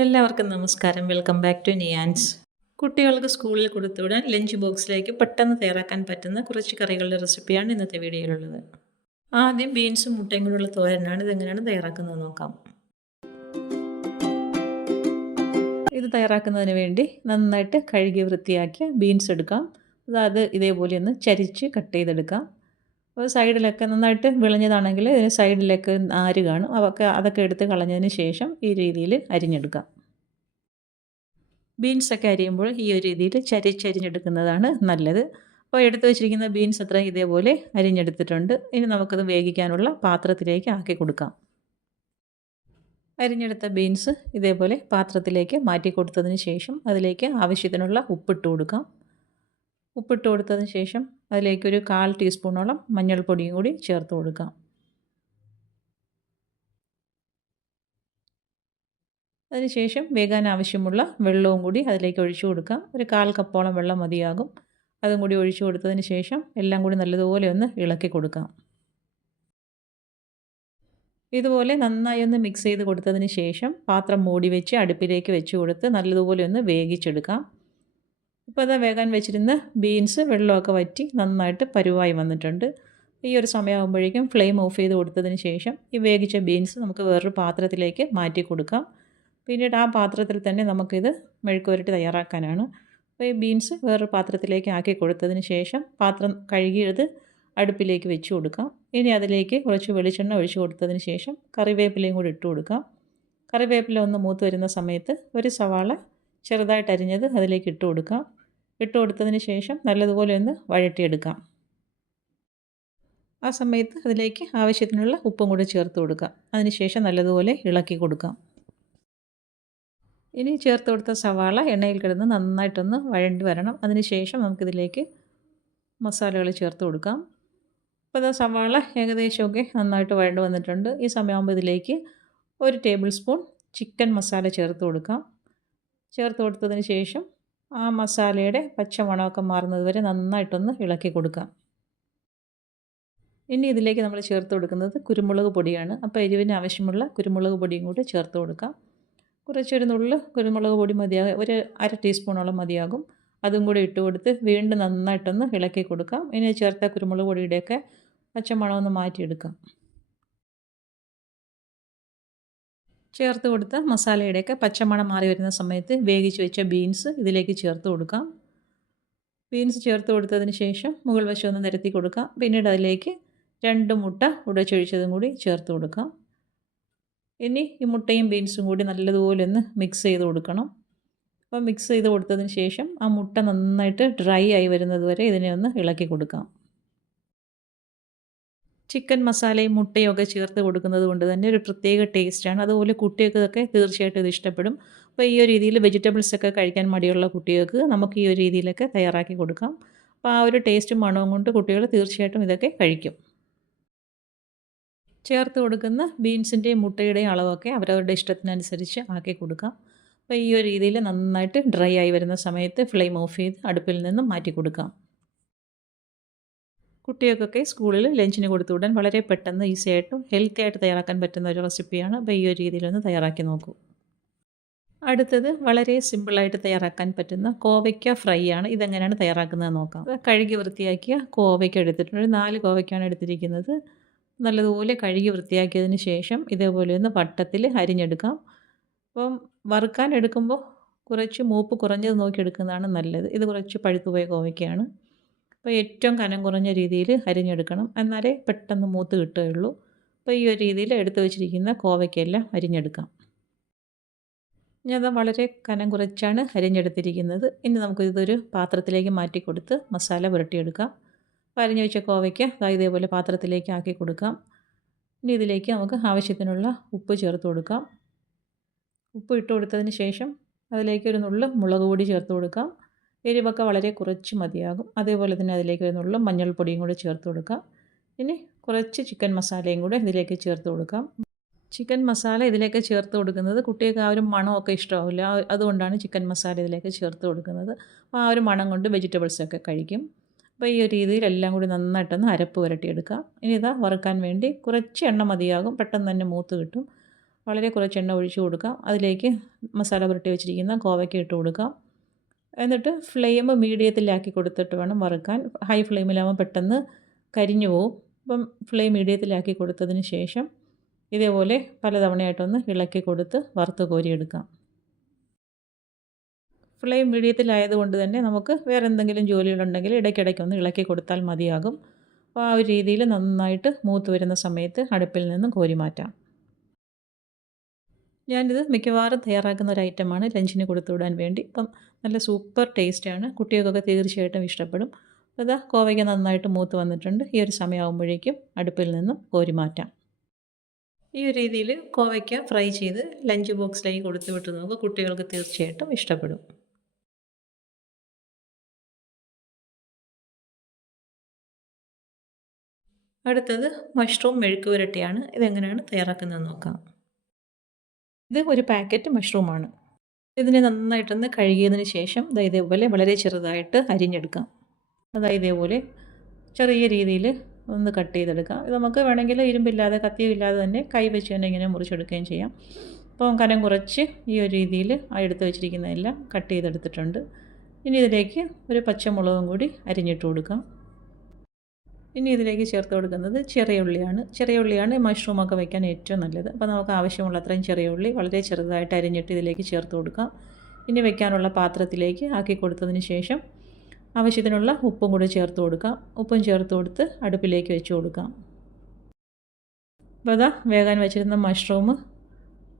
എല്ലാവർക്കും നമസ്കാരം. Welcome back to നിയാൻസ്. കുട്ടികൾക്ക് സ്കൂളിൽ കൊടുത്തുവിടാൻ ലഞ്ച് ബോക്സിലേക്ക് പെട്ടെന്ന് തയ്യാറാക്കാൻ പറ്റുന്ന കുറച്ച് കറികളുടെ റെസിപ്പിയാണ് ഇന്നത്തെ വീഡിയോയിലുള്ളത്. ആദ്യം ബീൻസും മുട്ടയും കൂടെയുള്ള തോരനാണ്. ഇതെങ്ങനെയാണ് തയ്യാറാക്കുന്നത് നോക്കാം. ഇത് തയ്യാറാക്കുന്നതിന് വേണ്ടി നന്നായിട്ട് കഴുകി വൃത്തിയാക്കിയ ബീൻസ് എടുക്കാം. അത് ഇതേപോലെ ഒന്ന് ചരിച്ച് കട്ട് ചെയ്തെടുക്കാം. അപ്പോൾ സൈഡിലൊക്കെ നന്നായിട്ട് വിളഞ്ഞതാണെങ്കിൽ ഇതിന് സൈഡിലൊക്കെ നാര് കാണും. അതൊക്കെ എടുത്ത് കളഞ്ഞതിന് ശേഷം ഈ രീതിയിൽ അരിഞ്ഞെടുക്കാം. ബീൻസൊക്കെ അരിയുമ്പോൾ ഈ ഒരു രീതിയിൽ ചരിച്ചരിഞ്ഞെടുക്കുന്നതാണ് നല്ലത്. അപ്പോൾ എടുത്തു വെച്ചിരിക്കുന്ന ബീൻസ് അത്രയും ഇതേപോലെ അരിഞ്ഞെടുത്തിട്ടുണ്ട്. ഇനി നമുക്കത് വേവിക്കാനുള്ള പാത്രത്തിലേക്ക് ആക്കി കൊടുക്കാം. അരിഞ്ഞെടുത്ത ബീൻസ് ഇതേപോലെ പാത്രത്തിലേക്ക് മാറ്റി കൊടുത്തതിന് ശേഷം അതിലേക്ക് ആവശ്യത്തിനുള്ള ഉപ്പിട്ട് കൊടുക്കാം. ഉപ്പിട്ട് കൊടുത്തതിന് ശേഷം അതിലേക്കൊരു 1/4 ടീസ്പൂണോളം മഞ്ഞൾപ്പൊടിയും കൂടി ചേർത്ത് കൊടുക്കാം. അതിനുശേഷം വേകാൻ ആവശ്യമുള്ള വെള്ളവും കൂടി അതിലേക്ക് ഒഴിച്ചു കൊടുക്കാം. ഒരു 1/4 കപ്പോളം വെള്ളം മതിയാകും. അതും കൂടി ഒഴിച്ചു കൊടുത്തതിന് ശേഷം എല്ലാം കൂടി നല്ലതുപോലെ ഒന്ന് ഇളക്കി കൊടുക്കാം. ഇതുപോലെ നന്നായി ഒന്ന് മിക്സ് ചെയ്ത് കൊടുത്തതിന് ശേഷം പാത്രം മൂടി വെച്ച് അടുപ്പിലേക്ക് വെച്ച് കൊടുത്ത് നല്ലതുപോലെ ഒന്ന് വേവിച്ചെടുക്കാം. ഇപ്പോൾ അത് വേകാൻ വെച്ചിരുന്ന ബീൻസ് വെള്ളമൊക്കെ വറ്റി നന്നായിട്ട് പരുവായി വന്നിട്ടുണ്ട്. ഈ ഒരു സമയമാകുമ്പോഴേക്കും ഫ്ലെയിം ഓഫ് ചെയ്ത് കൊടുത്തതിന് ശേഷം ഈ വേവിച്ച ബീൻസ് നമുക്ക് വേറൊരു പാത്രത്തിലേക്ക് മാറ്റി കൊടുക്കാം. പിന്നീട് ആ പാത്രത്തിൽ തന്നെ നമുക്കിത് മെഴുക്കുവരട്ടി തയ്യാറാക്കാനാണ്. അപ്പോൾ ഈ ബീൻസ് വേറൊരു പാത്രത്തിലേക്ക് ആക്കി കൊടുത്തതിന് ശേഷം പാത്രം കഴുകിയത് അടുപ്പിലേക്ക് വെച്ച് കൊടുക്കാം. ഇനി അതിലേക്ക് കുറച്ച് വെളിച്ചെണ്ണ ഒഴിച്ച് കൊടുത്തതിന് ശേഷം കറിവേപ്പിലയും കൂടി ഇട്ട് കൊടുക്കാം. കറിവേപ്പില ഒന്ന് മൂത്ത് വരുന്ന സമയത്ത് ഒരു സവാള ചെറുതായിട്ട് അരിഞ്ഞത് അതിലേക്ക് ഇട്ട് കൊടുക്കാം. ഇട്ട് കൊടുത്തതിന് ശേഷം നല്ലതുപോലെ ഒന്ന് വഴറ്റിയെടുക്കാം. ആ സമയത്ത് അതിലേക്ക് ആവശ്യത്തിനുള്ള ഉപ്പും കൂടി ചേർത്ത് കൊടുക്കാം. അതിനുശേഷം നല്ലതുപോലെ ഇളക്കി കൊടുക്കാം. ഇനി ചേർത്ത് കൊടുത്ത സവാള എണ്ണയിൽ കിടന്ന് നന്നായിട്ടൊന്ന് വഴണ്ടി വരണം. അതിനുശേഷം നമുക്കിതിലേക്ക് മസാലകൾ ചേർത്ത് കൊടുക്കാം. അപ്പോൾ അത് സവാള ഏകദേശമൊക്കെ നന്നായിട്ട് വഴണ്ട് വന്നിട്ടുണ്ട്. ഈ സമയമാകുമ്പോൾ ഇതിലേക്ക് 1 ടേബിൾ സ്പൂൺ ചിക്കൻ മസാല ചേർത്ത് കൊടുക്കാം. ചേർത്ത് കൊടുത്തതിന് ശേഷം ആ മസാലയുടെ പച്ചമണമൊക്കെ മാറുന്നത് വരെ നന്നായിട്ടൊന്ന് ഇളക്കി കൊടുക്കാം. ഇനി ഇതിലേക്ക് നമ്മൾ ചേർത്ത് കൊടുക്കുന്നത് കുരുമുളക് പൊടിയാണ്. അപ്പോൾ എരിവിന് ആവശ്യമുള്ള കുരുമുളക് പൊടിയും കൂടി ചേർത്ത് കൊടുക്കാം. കുറച്ചൊരു നുള്ള് കുരുമുളക് പൊടി മതിയാകും. ഒരു 1/2 ടീസ്പൂണോളം മതിയാകും. അതും കൂടി ഇട്ട് കൊടുത്ത് വീണ്ടും നന്നായിട്ടൊന്ന് ഇളക്കി കൊടുക്കാം. ഇനി ചേർത്ത കുരുമുളക് പൊടിയുടെയൊക്കെ പച്ചമണമൊന്ന് മാറ്റിയെടുക്കാം. ചേർത്ത് കൊടുത്ത മസാലയുടെയൊക്കെ പച്ചമണം മാറി വരുന്ന സമയത്ത് വേവിച്ച് വെച്ച ബീൻസ് ഇതിലേക്ക് ചേർത്ത് കൊടുക്കാം. ബീൻസ് ചേർത്ത് കൊടുത്തതിന് ശേഷം മുകൾ വശം ഒന്ന് നിരത്തി കൊടുക്കാം. പിന്നീട് അതിലേക്ക് 2 മുട്ട ഉടച്ചൊഴിച്ചതും കൂടി ചേർത്ത് കൊടുക്കാം. ഇനി ഈ മുട്ടയും ബീൻസും കൂടി നല്ലതുപോലെ ഒന്ന് മിക്സ് ചെയ്ത് കൊടുക്കണം. അപ്പോൾ മിക്സ് ചെയ്ത് കൊടുത്തതിന് ശേഷം ആ മുട്ട നന്നായിട്ട് ഡ്രൈ ആയി വരുന്നത് വരെ ഇതിനെ ഒന്ന് ഇളക്കി കൊടുക്കാം. ചിക്കൻ മസാലയും മുട്ടയും ഒക്കെ ചേർത്ത് കൊടുക്കുന്നത് കൊണ്ട് തന്നെ ഒരു പ്രത്യേക ടേസ്റ്റാണ്. അതുപോലെ കുട്ടികൾക്കൊക്കെ തീർച്ചയായിട്ടും ഇത് ഇഷ്ടപ്പെടും. അപ്പോൾ ഈ ഒരു രീതിയിൽ വെജിറ്റബിൾസൊക്കെ കഴിക്കാൻ മടിയുള്ള കുട്ടികൾക്ക് നമുക്ക് ഈ ഒരു രീതിയിലൊക്കെ തയ്യാറാക്കി കൊടുക്കാം. അപ്പോൾ ആ ഒരു ടേസ്റ്റും മണവും കൊണ്ട് കുട്ടികൾ തീർച്ചയായിട്ടും ഇതൊക്കെ കഴിക്കും. ചേർത്ത് കൊടുക്കുന്ന ബീൻസിൻ്റെയും മുട്ടയുടെയും അളവൊക്കെ അവരവരുടെ ഇഷ്ടത്തിനനുസരിച്ച് ആക്കി കൊടുക്കാം. അപ്പോൾ ഈ ഒരു രീതിയിൽ നന്നായിട്ട് ഡ്രൈ ആയി വരുന്ന സമയത്ത് ഫ്ലെയിം ഓഫ് ചെയ്ത് അടുപ്പിൽ നിന്നും മാറ്റി കൊടുക്കാം. കുട്ടികൾക്കൊക്കെ സ്കൂളിൽ ലഞ്ചിന് കൊടുത്തുവിടാൻ വളരെ പെട്ടെന്ന് ഈസിയായിട്ടും ഹെൽത്തി ആയിട്ട് തയ്യാറാക്കാൻ പറ്റുന്ന ഒരു റെസിപ്പിയാണ്. അപ്പോൾ ഈ ഒരു രീതിയിലൊന്ന് തയ്യാറാക്കി നോക്കൂ. അടുത്തത് വളരെ സിമ്പിളായിട്ട് തയ്യാറാക്കാൻ പറ്റുന്ന കോവയ്ക്ക ഫ്രൈ ആണ്. ഇതെങ്ങനെയാണ് തയ്യാറാക്കുന്നത് നോക്കാം. കഴുകി വൃത്തിയാക്കിയ കോവയ്ക്ക എടുത്തിട്ടുണ്ട്. 4 കോവയ്ക്കാണ് എടുത്തിരിക്കുന്നത്. നല്ലതുപോലെ കഴുകി വൃത്തിയാക്കിയതിന് ശേഷം ഇതേപോലെ ഒന്ന് വട്ടത്തിൽ അരിഞ്ഞെടുക്കാം. അപ്പം വറുക്കാൻ എടുക്കുമ്പോൾ കുറച്ച് മൂപ്പ് കുറഞ്ഞത് നോക്കി എടുക്കുന്നതാണ് നല്ലത്. ഇത് കുറച്ച് പഴുത്തുപോയ കോവയ്ക്കയാണ്. അപ്പോൾ ഏറ്റവും കനം കുറഞ്ഞ രീതിയിൽ അരിഞ്ഞെടുക്കണം. എന്നാലേ പെട്ടെന്ന് മൂത്ത് കിട്ടുകയുള്ളൂ. അപ്പോൾ ഈ ഒരു രീതിയിൽ എടുത്തു വെച്ചിരിക്കുന്ന കോവയ്ക്കെല്ലാം അരിഞ്ഞെടുക്കാം. ഞാൻ വളരെ കനം കുറച്ചാണ് അരിഞ്ഞെടുത്തിരിക്കുന്നത്. ഇനി നമുക്കിതൊരു പാത്രത്തിലേക്ക് മാറ്റി കൊടുത്ത് മസാല പുരട്ടിയെടുക്കാം. അപ്പോൾ അരിഞ്ഞു വെച്ച കോവയ്ക്ക് ഇതേപോലെ പാത്രത്തിലേക്ക് ആക്കി കൊടുക്കാം. ഇനി ഇതിലേക്ക് നമുക്ക് ആവശ്യത്തിനുള്ള ഉപ്പ് ചേർത്ത് കൊടുക്കാം. ഉപ്പ് ഇട്ട് കൊടുത്തതിന് ശേഷം അതിലേക്ക് ഒരു നുള്ള് മുളക് പൊടി ചേർത്ത് കൊടുക്കാം. എരിവൊക്കെ വളരെ കുറച്ച് മതിയാകും. അതേപോലെ തന്നെ അതിലേക്ക് ഒരു നുള്ള് മഞ്ഞൾപ്പൊടിയും കൂടി ചേർത്ത് കൊടുക്കാം. ഇനി കുറച്ച് ചിക്കൻ മസാലയും കൂടെ ഇതിലേക്ക് ചേർത്ത് കൊടുക്കാം. ചിക്കൻ മസാല ഇതിലേക്ക് ചേർത്ത് കൊടുക്കുന്നത് കുട്ടികൾക്ക് ആ ഒരു മണമൊക്കെ ഇഷ്ടമാവില്ല. അതുകൊണ്ടാണ് ചിക്കൻ മസാല ഇതിലേക്ക് ചേർത്ത് കൊടുക്കുന്നത്. അപ്പോൾ ആ ഒരു മണം കൊണ്ട് വെജിറ്റബിൾസൊക്കെ കഴിക്കും. അപ്പോൾ ഈ ഒരു രീതിയിൽ എല്ലാം കൂടി നന്നായിട്ടൊന്ന് അരപ്പ് പുരട്ടിയെടുക്കാം. ഇനി ഇതാ വറുക്കാൻ വേണ്ടി കുറച്ച് എണ്ണ മതിയാകും. പെട്ടെന്ന് തന്നെ മൂത്ത് കിട്ടും. വളരെ കുറച്ച് എണ്ണ ഒഴിച്ച് കൊടുക്കാം. അതിലേക്ക് മസാല പുരട്ടി വെച്ചിരിക്കുന്ന കോവയ്ക്ക ഇട്ട് കൊടുക്കാം. എന്നിട്ട് ഫ്ലെയിം മീഡിയത്തിലാക്കി കൊടുത്തിട്ട് വേണം വറുക്കാൻ. ഹൈ ഫ്ലെയിമിലാകുമ്പോൾ പെട്ടെന്ന് കരിഞ്ഞു പോവും. അപ്പം ഫ്ലെയിം മീഡിയത്തിലാക്കി കൊടുത്തതിന് ശേഷം ഇതേപോലെ പലതവണയായിട്ടൊന്ന് ഇളക്കി കൊടുത്ത് വറുത്ത് കോരിയെടുക്കാം. ഫ്ലെയിം മീഡിയത്തിലായതുകൊണ്ട് തന്നെ നമുക്ക് വേറെ എന്തെങ്കിലും ജോലികളുണ്ടെങ്കിൽ ഇടയ്ക്കിടയ്ക്കൊന്ന് ഇളക്കി കൊടുത്താൽ മതിയാകും. അപ്പോൾ ആ ഒരു രീതിയിൽ നന്നായിട്ട് മൂത്ത് വരുന്ന സമയത്ത് അടുപ്പിൽ നിന്നും കോരി മാറ്റാം. ഞാനിത് മിക്കവാറും തയ്യാറാക്കുന്ന ഒരു ഐറ്റമാണ് ലഞ്ചിന് കൊടുത്തുവിടാൻ വേണ്ടി. ഇപ്പം നല്ല സൂപ്പർ ടേസ്റ്റാണ്, കുട്ടികൾക്കൊക്കെ തീർച്ചയായിട്ടും ഇഷ്ടപ്പെടും. അപ്പോൾ ഇതാ കോവയ്ക്ക നന്നായിട്ട് മൂത്ത് വന്നിട്ടുണ്ട്. ഈ ഒരു സമയമാകുമ്പോഴേക്കും അടുപ്പിൽ നിന്നും കോരി മാറ്റാം. ഈ ഒരു രീതിയിൽ കോവയ്ക്ക ഫ്രൈ ചെയ്ത് ലഞ്ച് ബോക്സിലേക്ക് കൊടുത്തു വിട്ട് നോക്കുക, കുട്ടികൾക്ക് തീർച്ചയായിട്ടും ഇഷ്ടപ്പെടും. അടുത്തത് മഷ്റൂം മെഴുക്ക് പുരട്ടിയാണ്. ഇതെങ്ങനെയാണ് തയ്യാറാക്കുന്നതെന്ന് നോക്കാം. ഇത് ഒരു പാക്കറ്റ് മഷ്റൂമാണ്. ഇതിനെ നന്നായിട്ടൊന്ന് കഴുകിയതിന് ശേഷം ഇതേപോലെ വളരെ ചെറുതായിട്ട് അരിഞ്ഞെടുക്കാം. ഇതേപോലെ ചെറിയ രീതിയിൽ ഒന്ന് കട്ട് ചെയ്തെടുക്കാം. ഇത് നമുക്ക് വേണമെങ്കിൽ ഇരുമ്പില്ലാതെ കത്തിയില്ലാതെ തന്നെ കൈ വെച്ച് തന്നെ ഇങ്ങനെ മുറിച്ചെടുക്കുകയും ചെയ്യാം. അപ്പം കനം കുറച്ച് ഈ ഒരു രീതിയിൽ എടുത്ത് വെച്ചിരിക്കുന്നതെല്ലാം കട്ട് ചെയ്തെടുത്തിട്ടുണ്ട്. ഇനി ഇതിലേക്ക് ഒരു പച്ചമുളകും കൂടി അരിഞ്ഞിട്ട് കൊടുക്കാം. ഇനി ഇതിലേക്ക് ചേർത്ത് കൊടുക്കുന്നത് ചെറിയ ഉള്ളിയാണ് മഷ്റൂമൊക്കെ വയ്ക്കാൻ ഏറ്റവും നല്ലത്. അപ്പോൾ നമുക്ക് ആവശ്യമുള്ള അത്രയും ചെറിയ ഉള്ളി വളരെ ചെറുതായിട്ട് അരിഞ്ഞിട്ട് ഇതിലേക്ക് ചേർത്ത് കൊടുക്കാം. ഇനി വെക്കാനുള്ള പാത്രത്തിലേക്ക് ആക്കി കൊടുത്തതിന് ശേഷം ആവശ്യത്തിനുള്ള ഉപ്പും കൂടി ചേർത്ത് കൊടുക്കാം. ഉപ്പും ചേർത്ത് കൊടുത്ത് അടുപ്പിലേക്ക് വെച്ച് കൊടുക്കാം. അപ്പോൾ വേകാൻ വെച്ചിരുന്ന മഷ്റൂം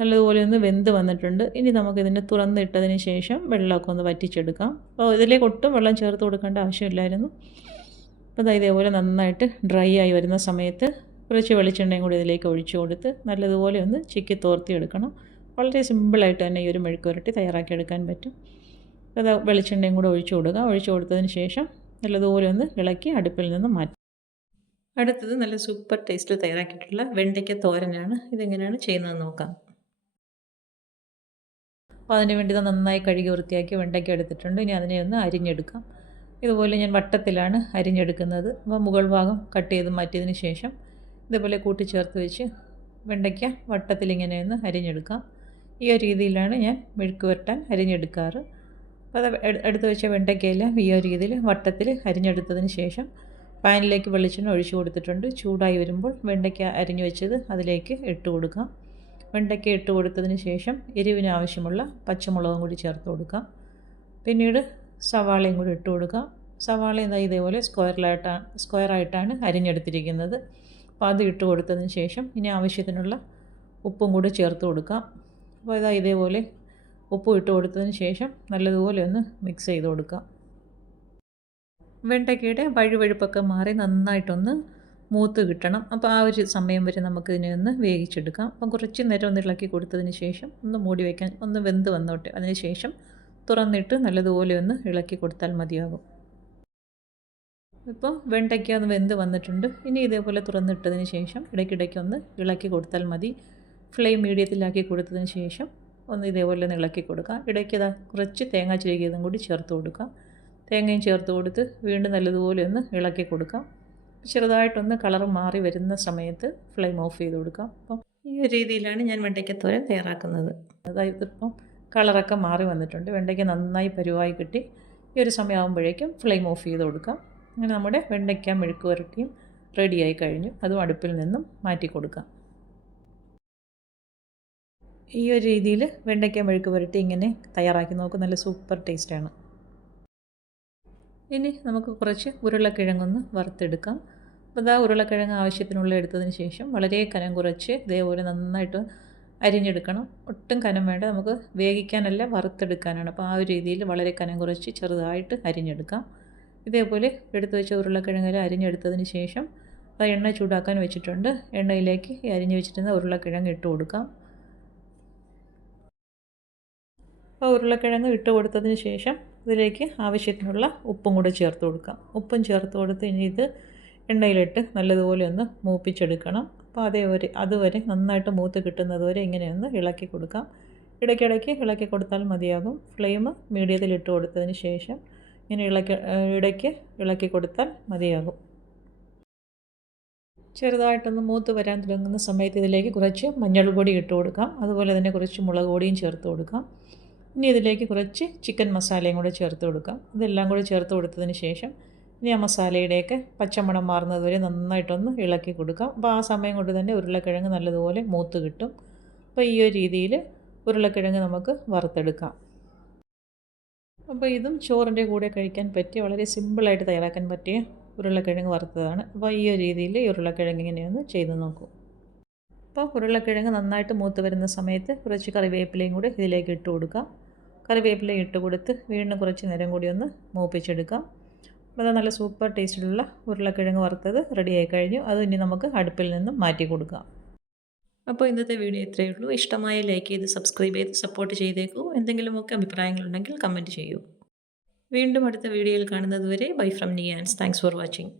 നല്ലതുപോലെ ഒന്ന് വെന്ത് വന്നിട്ടുണ്ട്. ഇനി നമുക്കിതിനെ തുറന്നിട്ടതിന് ശേഷം വെള്ളമൊക്കെ ഒന്ന് വറ്റിച്ചെടുക്കാം. അപ്പോൾ ഇതിലേക്ക് ഒട്ടും വെള്ളം ചേർത്ത് കൊടുക്കേണ്ട ആവശ്യമില്ലായിരുന്നു. അപ്പോൾ ഇതേപോലെ നന്നായിട്ട് ഡ്രൈ ആയി വരുന്ന സമയത്ത് കുറച്ച് വെളിച്ചെണ്ണയും കൂടി ഇതിലേക്ക് ഒഴിച്ചു കൊടുത്ത് നല്ലതുപോലെ ഒന്ന് ചിക്കി തോർത്തിയെടുക്കണം. വളരെ സിമ്പിളായിട്ട് തന്നെ ഈ ഒരു മെഴുക്ക് പുരട്ടി തയ്യാറാക്കിയെടുക്കാൻ പറ്റും. അത് വെളിച്ചെണ്ണയും കൂടെ ഒഴിച്ചു കൊടുത്തതിന് ശേഷം നല്ലതുപോലെ ഒന്ന് ഇളക്കി അടുപ്പിൽ നിന്ന് മാറ്റും. അടുത്തത് നല്ല സൂപ്പർ ടേസ്റ്റിൽ തയ്യാറാക്കിയിട്ടുള്ള വെണ്ടയ്ക്ക തോരനാണ്. ഇതെങ്ങനെയാണ് ചെയ്യുന്നതെന്ന് നോക്കാം. അപ്പോൾ അതിന് വേണ്ടി നന്നായി കഴുകി വൃത്തിയാക്കി വെണ്ടയ്ക്ക എടുത്തിട്ടുണ്ട്. ഇനി അതിനെ ഒന്ന് അരിഞ്ഞെടുക്കാം. ഇതുപോലെ ഞാൻ വട്ടത്തിലാണ് അരിഞ്ഞെടുക്കുന്നത്. അപ്പോൾ മുകൾ ഭാഗം കട്ട് ചെയ്ത് മാറ്റിയതിന് ശേഷം ഇതുപോലെ കൂട്ടിച്ചേർത്ത് വെച്ച് വെണ്ടയ്ക്ക വട്ടത്തിലിങ്ങനെ ഒന്ന് അരിഞ്ഞെടുക്കാം. ഈ ഒരു രീതിയിലാണ് ഞാൻ മെഴുക്ക് പുരട്ടാൻ അരിഞ്ഞെടുക്കാറ്. അപ്പോൾ അത് എടുത്ത് വെച്ച വെണ്ടയ്ക്കയെല്ലാം ഈ ഒരു രീതിയിൽ വട്ടത്തിൽ അരിഞ്ഞെടുത്തതിന് ശേഷം പാനിലേക്ക് വെളിച്ചെണ്ണ ഒഴിച്ചു കൊടുത്തിട്ടുണ്ട്. ചൂടായി വരുമ്പോൾ വെണ്ടയ്ക്ക അരിഞ്ഞു വെച്ചത് അതിലേക്ക് ഇട്ട് കൊടുക്കാം. വെണ്ടയ്ക്ക ഇട്ട് കൊടുത്തതിന് ശേഷം എരിവിന് ആവശ്യമുള്ള പച്ചമുളകും കൂടി ചേർത്ത് കൊടുക്കാം. പിന്നീട് സവാളയും കൂടി ഇട്ട് കൊടുക്കാം. സവാള ഇതേപോലെ സ്ക്വയറായിട്ടാണ് അരിഞ്ഞെടുത്തിരിക്കുന്നത്. അപ്പോൾ അത് ഇട്ട് കൊടുത്തതിന് ശേഷം ഇനി ആവശ്യത്തിനുള്ള ഉപ്പും കൂടി ചേർത്ത് കൊടുക്കാം. അപ്പോൾ ഇതേപോലെ ഉപ്പ് ഇട്ട് കൊടുത്തതിന് ശേഷം നല്ലതുപോലെ ഒന്ന് മിക്സ് ചെയ്ത് കൊടുക്കാം. വെണ്ടയ്ക്കയുടെ വഴുവഴുപ്പൊക്കെ മാറി നന്നായിട്ടൊന്ന് മൂത്ത് കിട്ടണം. അപ്പോൾ ആ ഒരു സമയം വരെ നമുക്കിതിനെ ഒന്ന് വേവിച്ചെടുക്കാം. അപ്പം കുറച്ച് നേരം ഒന്ന് ഇളക്കി കൊടുത്തതിന് ശേഷം ഒന്ന് മൂടി വയ്ക്കാൻ, ഒന്ന് വെന്ത് വന്നോട്ടെ. അതിന് ശേഷം തുറന്നിട്ട് നല്ലതുപോലെ ഒന്ന് ഇളക്കി കൊടുത്താൽ മതിയാകും. ഇപ്പോൾ വെണ്ടയ്ക്ക ഒന്ന് വെന്ത് വന്നിട്ടുണ്ട്. ഇനി ഇതേപോലെ തുറന്നിട്ടതിന് ശേഷം ഇടയ്ക്കിടയ്ക്ക് ഒന്ന് ഇളക്കി കൊടുത്താൽ മതി. ഫ്ലെയിം മീഡിയത്തിലാക്കി കൊടുത്തതിന് ശേഷം ഒന്ന് ഇതേപോലെ ഒന്ന് ഇളക്കി കൊടുക്കാം. ഇടയ്ക്ക് കുറച്ച് തേങ്ങ ചിരകിയതും കൂടി ചേർത്ത് കൊടുക്കാം. തേങ്ങയും ചേർത്ത് കൊടുത്ത് വീണ്ടും നല്ലതുപോലെ ഒന്ന് ഇളക്കി കൊടുക്കാം. ചെറുതായിട്ടൊന്ന് കളർ മാറി വരുന്ന സമയത്ത് ഫ്ലെയിം ഓഫ് ചെയ്ത് കൊടുക്കാം. അപ്പം ഈ ഒരു രീതിയിലാണ് ഞാൻ വെണ്ടയ്ക്കത്തോരൻ തയ്യാറാക്കുന്നത്. അതായത് ഇപ്പം കളറൊക്കെ മാറി വന്നിട്ടുണ്ട്. വെണ്ടയ്ക്ക നന്നായി പരുവായി കിട്ടി. ഈ ഒരു സമയമാകുമ്പോഴേക്കും ഫ്ലെയിം ഓഫ് ചെയ്ത് കൊടുക്കാം. അങ്ങനെ നമ്മുടെ വെണ്ടയ്ക്ക മെഴുക്ക് പുരട്ടിയും റെഡിയായി കഴിഞ്ഞു. അതും അടുപ്പിൽ നിന്നും മാറ്റി കൊടുക്കാം. ഈ ഒരു രീതിയിൽ വെണ്ടയ്ക്ക മെഴുക്ക് പുരട്ടി ഇങ്ങനെ തയ്യാറാക്കി നോക്കും. നല്ല സൂപ്പർ ടേസ്റ്റാണ്. ഇനി നമുക്ക് കുറച്ച് ഉരുളക്കിഴങ്ങൊന്ന് വറുത്തെടുക്കാം. അപ്പോൾ ഉരുളക്കിഴങ്ങ് ആവശ്യത്തിനുള്ള എടുത്തതിന് ശേഷം വളരെ കനം കുറച്ച് ഇതേപോലെ നന്നായിട്ട് അരിഞ്ഞെടുക്കണം. ഒട്ടും കനം വേണ്ട, നമുക്ക് വേവിക്കാനല്ല വറുത്തെടുക്കാനാണ്. അപ്പോൾ ആ ഒരു രീതിയിൽ വളരെ കനം കുറച്ച് ചെറുതായിട്ട് അരിഞ്ഞെടുക്കാം. ഇതേപോലെ എടുത്തു വെച്ച ഉരുളക്കിഴങ്ങ് അരിഞ്ഞെടുത്തതിന് ശേഷം എണ്ണ ചൂടാക്കാൻ വെച്ചിട്ടുണ്ട്. എണ്ണയിലേക്ക് ഈ അരിഞ്ഞു വെച്ചിരുന്ന ഉരുളക്കിഴങ്ങ് ഇട്ട് കൊടുക്കാം. അപ്പോൾ ഉരുളക്കിഴങ്ങ് ഇട്ട് കൊടുത്തതിന് ശേഷം ഇതിലേക്ക് ആവശ്യത്തിനുള്ള ഉപ്പും കൂടെ ചേർത്ത് കൊടുക്കാം. ഉപ്പും ചേർത്ത് കൊടുത്ത് ഇനി ഇത് എണ്ണയിലിട്ട് നല്ലതുപോലെ ഒന്ന് മൂപ്പിച്ചെടുക്കണം. അപ്പോൾ അതുവരെ നന്നായിട്ട് മൂത്ത് കിട്ടുന്നത് വരെ ഇങ്ങനെയൊന്ന് ഇളക്കി കൊടുക്കാം. ഇടയ്ക്കിടയ്ക്ക് ഇളക്കി കൊടുത്താൽ മതിയാകും. ഫ്ലെയിം മീഡിയത്തിലിട്ട് കൊടുത്തതിന് ശേഷം ഇങ്ങനെ ഇടയ്ക്ക് ഇളക്കി കൊടുത്താൽ മതിയാകും. ചെറുതായിട്ടൊന്ന് മൂത്ത് വരാൻ തുടങ്ങുന്ന സമയത്ത് ഇതിലേക്ക് കുറച്ച് മഞ്ഞൾപ്പൊടി ഇട്ട് കൊടുക്കാം. അതുപോലെ തന്നെ കുറച്ച് മുളക് പൊടിയും ചേർത്ത് കൊടുക്കാം. ഇനി ഇതിലേക്ക് കുറച്ച് ചിക്കൻ മസാലയും കൂടെ ചേർത്ത് കൊടുക്കാം. ഇതെല്ലാം കൂടി ചേർത്ത് കൊടുത്തതിന് ശേഷം ഇനി ആ മസാലയുടെയൊക്കെ പച്ചമണം മാറുന്നത് വരെ നന്നായിട്ടൊന്ന് ഇളക്കി കൊടുക്കാം. അപ്പോൾ ആ സമയം കൊണ്ട് തന്നെ ഉരുളക്കിഴങ്ങ് നല്ലതുപോലെ മൂത്ത് കിട്ടും. അപ്പോൾ ഈ ഒരു രീതിയിൽ ഉരുളക്കിഴങ്ങ് നമുക്ക് വറുത്തെടുക്കാം. അപ്പോൾ ഇതും ചോറിൻ്റെ കൂടെ കഴിക്കാൻ പറ്റിയ വളരെ സിമ്പിളായിട്ട് തയ്യാറാക്കാൻ പറ്റിയ ഉരുളക്കിഴങ്ങ് വറുത്തതാണ്. അപ്പോൾ ഈ ഒരു രീതിയിൽ ഈ ഉരുളക്കിഴങ്ങ് ഇങ്ങനെയൊന്ന് ചെയ്ത് നോക്കൂ. അപ്പോൾ ഉരുളക്കിഴങ്ങ് നന്നായിട്ട് മൂത്ത് വരുന്ന സമയത്ത് കുറച്ച് കറിവേപ്പിലയും കൂടി ഇതിലേക്ക് ഇട്ട് കൊടുക്കാം. കറിവേപ്പില ഇട്ട് കൊടുത്ത് വീണ്ടും കുറച്ച് നേരം കൂടി ഒന്ന് മൂപ്പിച്ചെടുക്കാം. അപ്പോൾ അത് നല്ല സൂപ്പർ ടേസ്റ്റിലുള്ള ഉരുളക്കിഴങ്ങ് വറുത്തത് റെഡിയായി കഴിഞ്ഞു. അത് ഇനി നമുക്ക് അടുപ്പിൽ നിന്നും മാറ്റി കൊടുക്കാം. അപ്പോൾ ഇന്നത്തെ വീഡിയോ ഇത്രയേ ഉള്ളൂ. ഇഷ്ടമായി ലൈക്ക് ചെയ്ത് സബ്സ്ക്രൈബ് ചെയ്ത് സപ്പോർട്ട് ചെയ്തേക്കൂ. എന്തെങ്കിലുമൊക്കെ അഭിപ്രായങ്ങളുണ്ടെങ്കിൽ കമൻറ്റ് ചെയ്യൂ. വീണ്ടും അടുത്ത വീഡിയോയിൽ കാണുന്നത് വരെ ബൈ ഫ്രം നിയാൻസ്. Thanks for watching.